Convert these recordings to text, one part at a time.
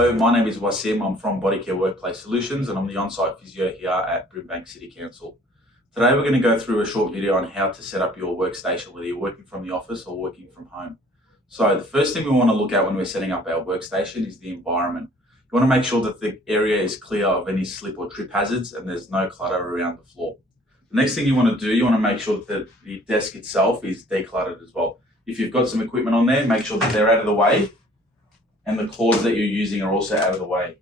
Hello, my name is Wasim. I'm from Body Care Workplace Solutions and I'm the on-site physio here at Brimbank City Council. Today we're going to go through a short video on how to set up your workstation, whether you're working from the office or working from home. So the first thing we want to look at when we're setting up our workstation is the environment. You want to make sure that the area is clear of any slip or trip hazards and there's no clutter around the floor. The next thing you want to do, you want to make sure that the desk itself is decluttered as well. If you've got some equipment on there, make sure that they're out of the way and the cords that you're using are also out of the way.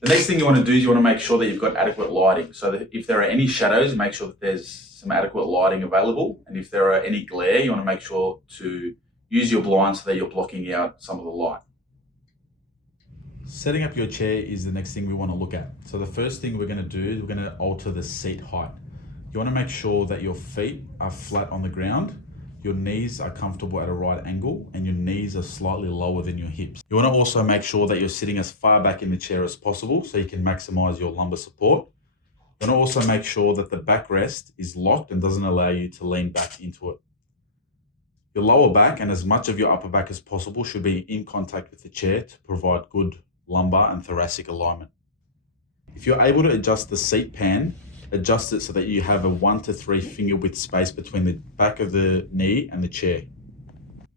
The next thing you want to do is you want to make sure that you've got adequate lighting. So that if there are any shadows, make sure that there's some adequate lighting available. And if there are any glare, you want to make sure to use your blinds so that you're blocking out some of the light. Setting up your chair is the next thing we want to look at. So the first thing we're going to do is we're going to alter the seat height. You want to make sure that your feet are flat on the ground, your knees are comfortable at a right angle, and your knees are slightly lower than your hips. You want to also make sure that you're sitting as far back in the chair as possible so you can maximize your lumbar support. You want to also make sure that the backrest is locked and doesn't allow you to lean back into it. Your lower back and as much of your upper back as possible should be in contact with the chair to provide good lumbar and thoracic alignment. If you're able to adjust the seat pan, adjust it so that you have a 1 to 3 finger width space between the back of the knee and the chair.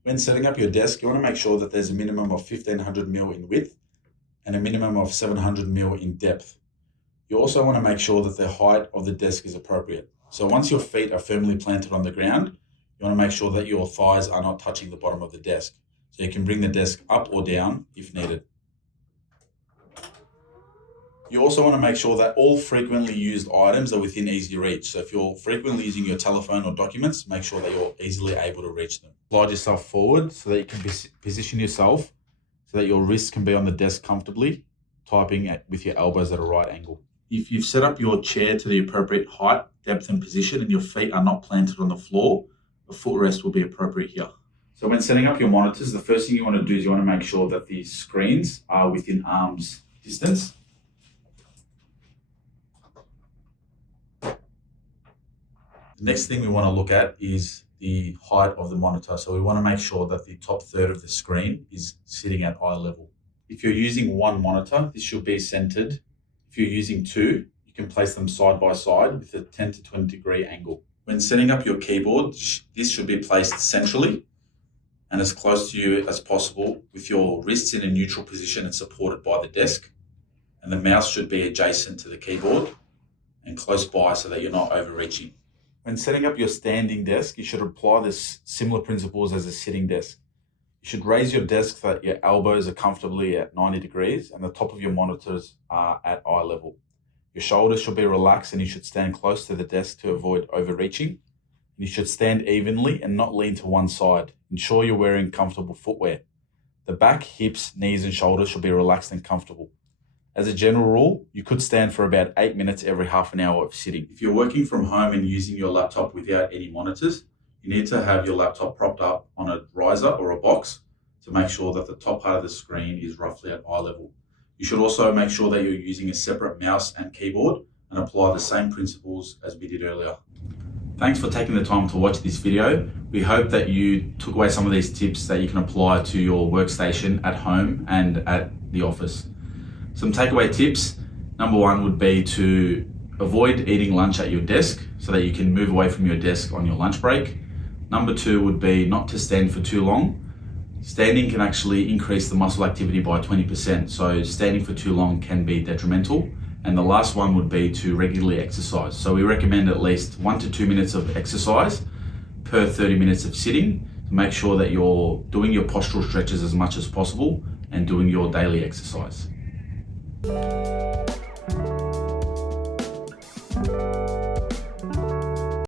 When setting up your desk, you want to make sure that there's a minimum of 1500 mil in width and a minimum of 700 mil in depth. You also want to make sure that the height of the desk is appropriate. So once your feet are firmly planted on the ground, you want to make sure that your thighs are not touching the bottom of the desk. So you can bring the desk up or down if needed. You also want to make sure that all frequently used items are within easy reach. So if you're frequently using your telephone or documents, make sure that you're easily able to reach them. Slide yourself forward so that you can position yourself so that your wrists can be on the desk comfortably, typing with your elbows at a right angle. If you've set up your chair to the appropriate height, depth and position and your feet are not planted on the floor, a footrest will be appropriate here. So when setting up your monitors, the first thing you want to do is you want to make sure that the screens are within arm's distance. The next thing we want to look at is the height of the monitor. So we want to make sure that the top third of the screen is sitting at eye level. If you're using one monitor, this should be centered. If you're using two, you can place them side by side with a 10 to 20 degree angle. When setting up your keyboard, this should be placed centrally and as close to you as possible with your wrists in a neutral position and supported by the desk. And the mouse should be adjacent to the keyboard and close by so that you're not overreaching. When setting up your standing desk, you should apply this similar principles as a sitting desk. You should raise your desk so that your elbows are comfortably at 90 degrees and the top of your monitors are at eye level. Your shoulders should be relaxed and you should stand close to the desk to avoid overreaching. You should stand evenly and not lean to one side. Ensure you're wearing comfortable footwear. The back, hips, knees and shoulders should be relaxed and comfortable. As a general rule, you could stand for about 8 minutes every half an hour of sitting. If you're working from home and using your laptop without any monitors, you need to have your laptop propped up on a riser or a box to make sure that the top part of the screen is roughly at eye level. You should also make sure that you're using a separate mouse and keyboard and apply the same principles as we did earlier. Thanks for taking the time to watch this video. We hope that you took away some of these tips that you can apply to your workstation at home and at the office. Some takeaway tips. Number one would be to avoid eating lunch at your desk so that you can move away from your desk on your lunch break. Number two would be not to stand for too long. Standing can actually increase the muscle activity by 20%, so standing for too long can be detrimental. And the last one would be to regularly exercise. So we recommend at least 1 to 2 minutes of exercise per 30 minutes of sitting to make sure that you're doing your postural stretches as much as possible and doing your daily exercise.